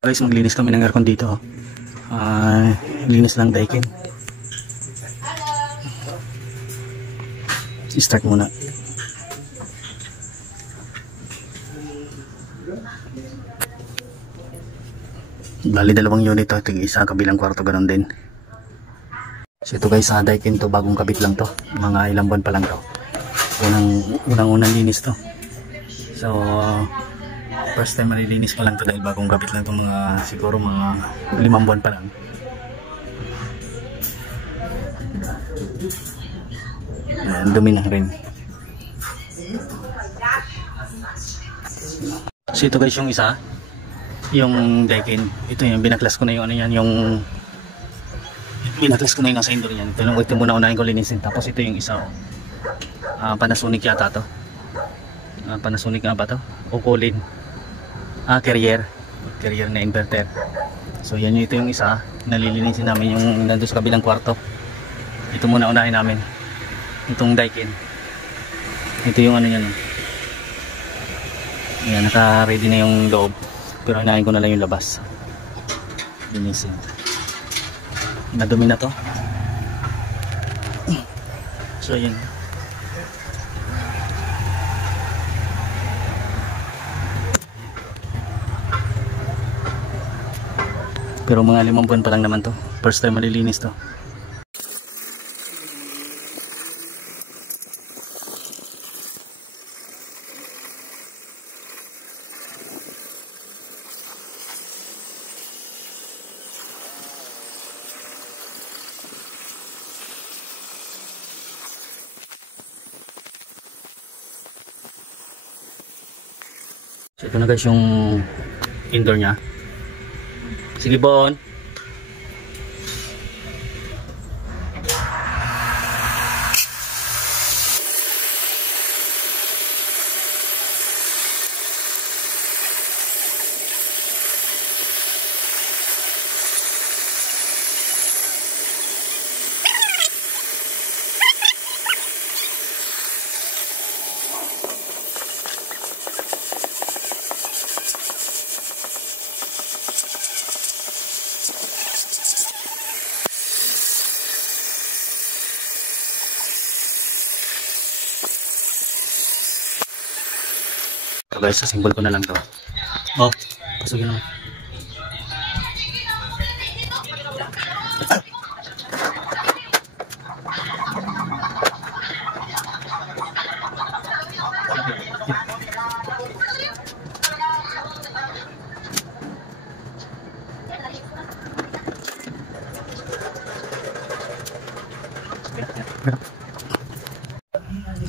Guys, maglinis kami ng aircon dito. Linis lang daikin. I-start muna. Bali dalawang unit to, tig-isa kabilang kwarto, ganun din. So ito guys, daikin to, bagong kabit lang to, mga ilang buwan pa lang to. Unang linis to. So first time malilinis pa lang to dahil bagong kabit lang to, mga siguro mga 5 buwan pa lang. Ayan, dumi na rin. So ito guys yung isa, yung daikin. Ito yung binaklas ko na yung ano yan, yung binaklas ko na yung nasa indoor yan. Ito muna unahin ko linisin. Tapos ito yung isa, Panasonic yata to. Panasonic nga ba to? O Colin. Carrier na inverter. So yan ito yung isa, nalilinisin namin yung nandun sa kabilang kwarto. Ito muna unahin namin, itong daikin. Ito yung ano yan, yan, naka ready na yung loob, pero unahin ko na lang yung labas, linisin. Nadumi na to. So yan, pero mga 5 buwan pa lang naman to, first time malilinis to. So ito na guys yung indoor nya. Sige Bon. So guys, simbol ko na lang to. Oh, pasugin naman.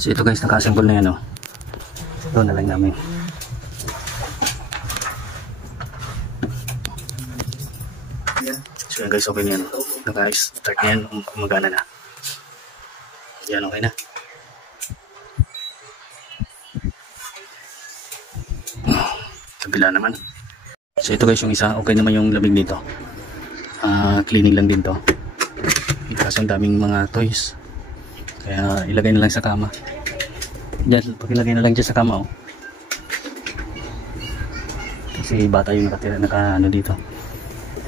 So ito guys, nakasimbol na yan, oh. Ito na lang namin. So yan guys, okay na yan. Naka-start na yan, gumagana na. Yan, okay na. Kabila naman. So ito guys yung isa, okay naman yung lamig dito. Cleaning lang din to. Kasi ang daming mga toys. Kaya ilagay na lang sa kama. Diyan, pakilagay na lang dyan sa kama, oh. Kasi bata yung nakatira, ano dito.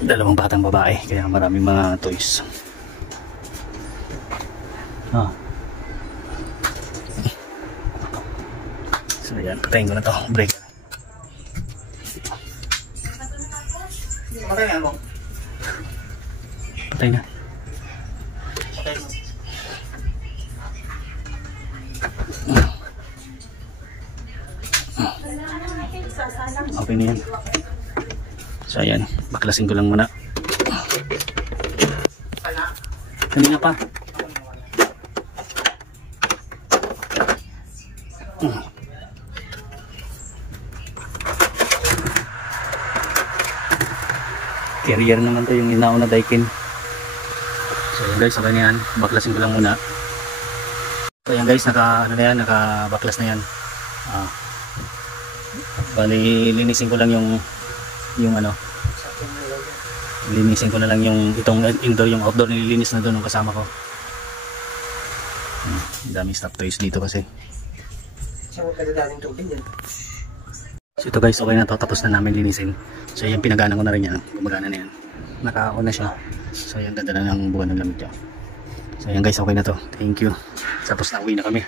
2 batang babae, kaya maraming mga toys. So yan, patayin ko na to. Break. Patay na ako. Patay na. Okay na yan. So ayan, baklasin ko lang muna. Kanina pa. Carrier naman to yung inauna daikin. So yun guys, okay na yan. Baklasin ko lang muna. So yan guys, naka-baklas na yan. Bali, linisin ko lang yung ano. Linisin ko na lang yung itong indoor, yung outdoor nililinis na doon ng kasama ko. Daming stock toys dito kasi. So ito guys, okay na to. Tapos na namin linisin. So yan, pinagana ko na rin yan. Gumagana na yan. Naka-on na siya. So yan, ganda na ng buwan ng lamig niya. So yan guys, okay na to. Thank you. Tapos na, uwi na kami.